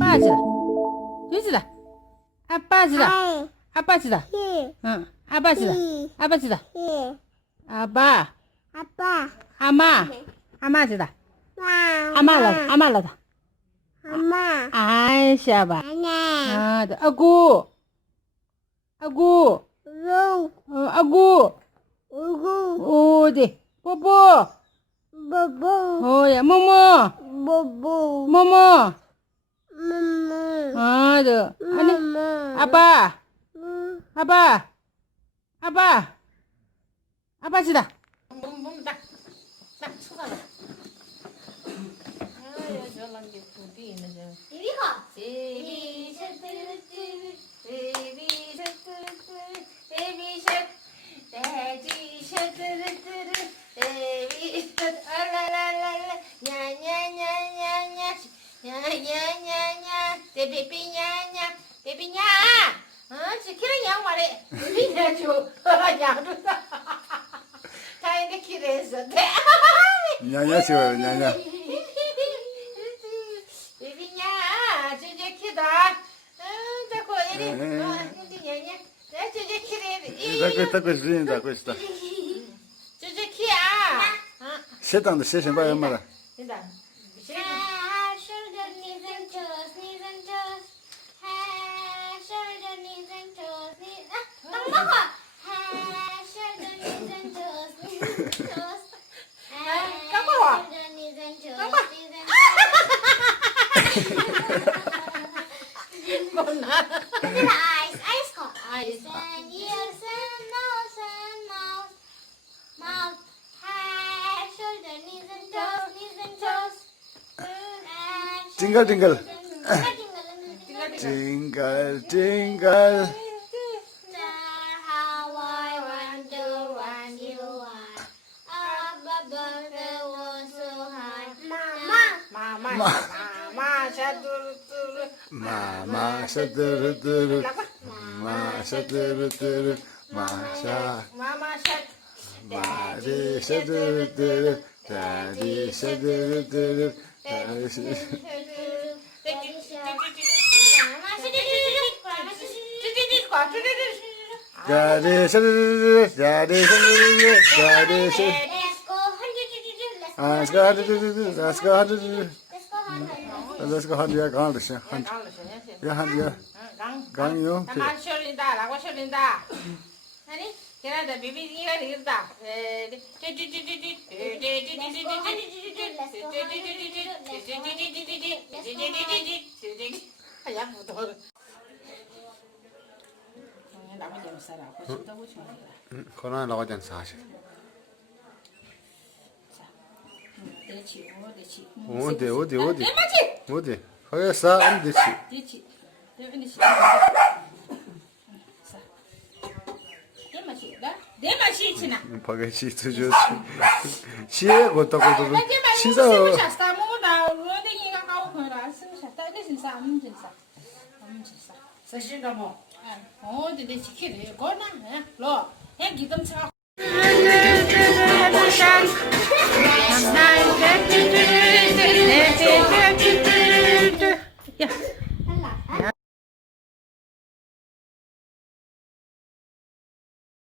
아빠지다. 돼지다. 아빠지다. 아빠지다. 응. 아빠지다. 아빠지다. 아빠. 아빠, 아마. 아마지다. 와, 아말라다. 엄마, 아이씨 아빠. 안녕, 아, 아구. 아구. 롱, 아구. 우구, 어디? 뽀뽀. 뽀뽀, 어야 모모. 뽀뽀, 모모. 맘마, 아, 아니. 맘마, 아빠. 아빠지다. 딱 쳐다봐. 아유, 저런 게 부디 있는 저. 이리 가. 베이비 샤 뚜루뚜루, 베이비 샤 뚜루뚜루, 베이비 샤, 돼지 샤 뚜루뚜루, 베이비 샤, 알라라라라, 냐냐냐냐냐, 냐냐냐냐, 베이비 냐냐, 베이비 냐. 지키는 양 말해. 베이비 냐죠. 양도. 다이네 길에서. 냐냐 지워요 냐냐. 비비냐 저제 키다. 자꾸 이리 냐냐. 나 저제 키래. 닦고 있어 닦고 있어. 저제 키야. 세당도 세신 봐요 엄마라. 된다. Shoulder, knees and toes, knees and toes. Shoulder, knees and toes, knees. 딱 먹어. Shoulder, knees and toes, knees and toes. 까먹어. Shoulder, knees and toes, 까먹어. knees and 뭐나? toes. Eyes, eyes 거. Eyes. And ears and nose and mouth, mouth. Shoulder, knees and toes, knees and toes. 징글 징글. 징글 징글 징글. How I wonder when you are up above the world so high. 마마 샤두루뚜루. 마마 샤드르드르. 마마 샤드르드르. 마샤. 마마 샤. 마리 샤드르드르. 다리 샤드르드르. 다리 샤. 다리 샤드르드르. 다리 샤드르드르. 다리 샤. Let's go 100. 아, 샤드르드르. Let's go 샤드르드르. Let's go 100. Let's go 한디야 강하듯이 한. 야 한디야. 강요. 나 쉬린다. 라고 쉬린다. 아니, 걔네들 비비기가 이런다. 야, 무더워. 남의 냄새라. 고추도 고추. 그러나 나가지 않어 사실. 대치, 대치. 어디 내 맞지? 어디 하겠어 안 되지. 대치. 대치. 내 맛이 있지나. 바게치 드죠. 시에 고타고도 시사. 어디 지키래 거나 로 해 기름 차